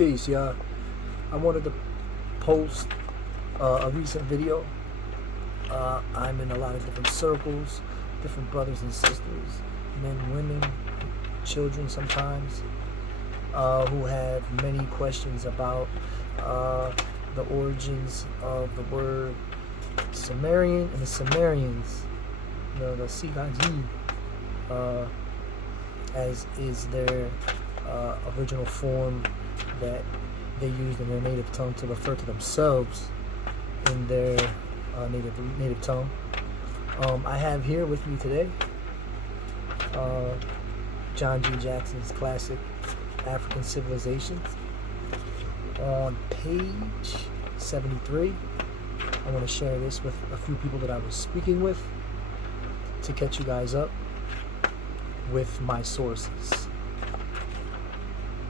Peace, y'all. I wanted to post a recent video. I'm in a lot of different circles, different brothers and sisters, men, women, children sometimes, who have many questions about the origins of the word Sumerian and the Sumerians, the Sigagi, as is their original form that they used in their native tongue to refer to themselves in their native tongue. I have here with me today John G. Jackson's classic African Civilizations. On page 73, I want to share this with a few people that I was speaking with to catch you guys up with my sources.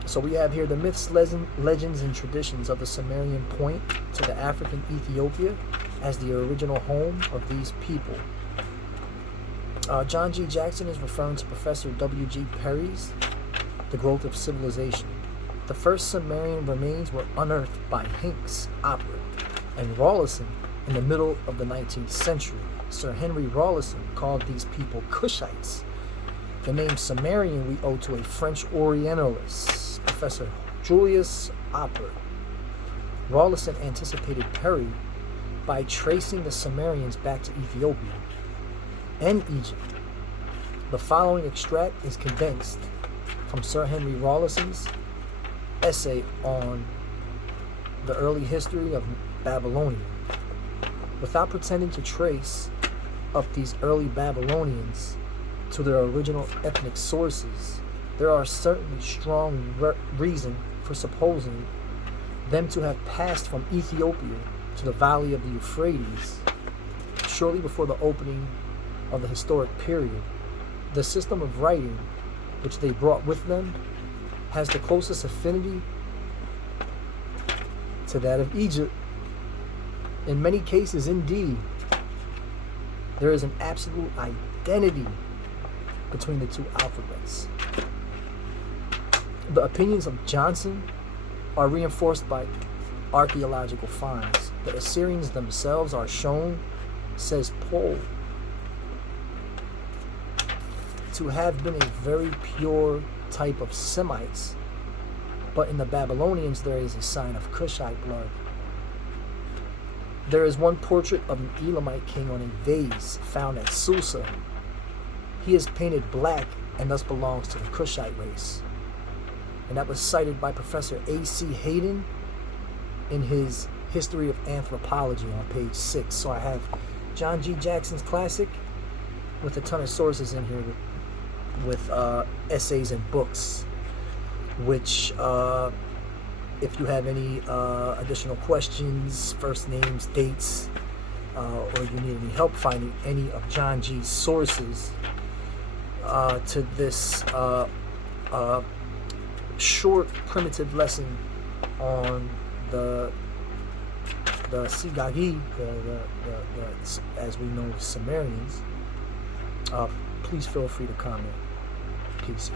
So we have here the myths, legends, and traditions of the Sumerian point to the African Ethiopia as the original home of these people. John G. Jackson is referring to Professor W.G. Perry's The Growth of Civilization. The first Sumerian remains were unearthed by Hincks, Oppert, and Rawlinson in the middle of the 19th century. Sir Henry Rawlinson called these people Cushites. The name Sumerian we owe to a French Orientalist, Professor Julius Oppert. Rawlinson anticipated Perry by tracing the Sumerians back to Ethiopia and Egypt. The following extract is condensed from Sir Henry Rawlinson's essay on the early history of Babylonia. Without pretending to trace up these early Babylonians to their original ethnic sources, there are certainly strong reason for supposing them to have passed from Ethiopia to the valley of the Euphrates shortly before the opening of the historic period. The system of writing which they brought with them has the closest affinity to that of Egypt. In many cases, indeed, there is an absolute identity between the two alphabets. The opinions of Johnson are reinforced by archaeological finds. The Assyrians themselves are shown, says Paul, to have been a very pure type of Semites, but in the Babylonians there is a sign of Cushite blood. There is one portrait of an Elamite king on a vase found at Susa. He is painted black and thus belongs to the Cushite race. And that was cited by Professor A.C. Hayden in his History of Anthropology on page 6. So I have John G. Jackson's classic with a ton of sources in here with essays and books, which if you have any additional questions, first names, dates, or you need any help finding any of John G's sources to this short primitive lesson on the Sigagi, as we know the Sumerians, please feel free to comment. Peace.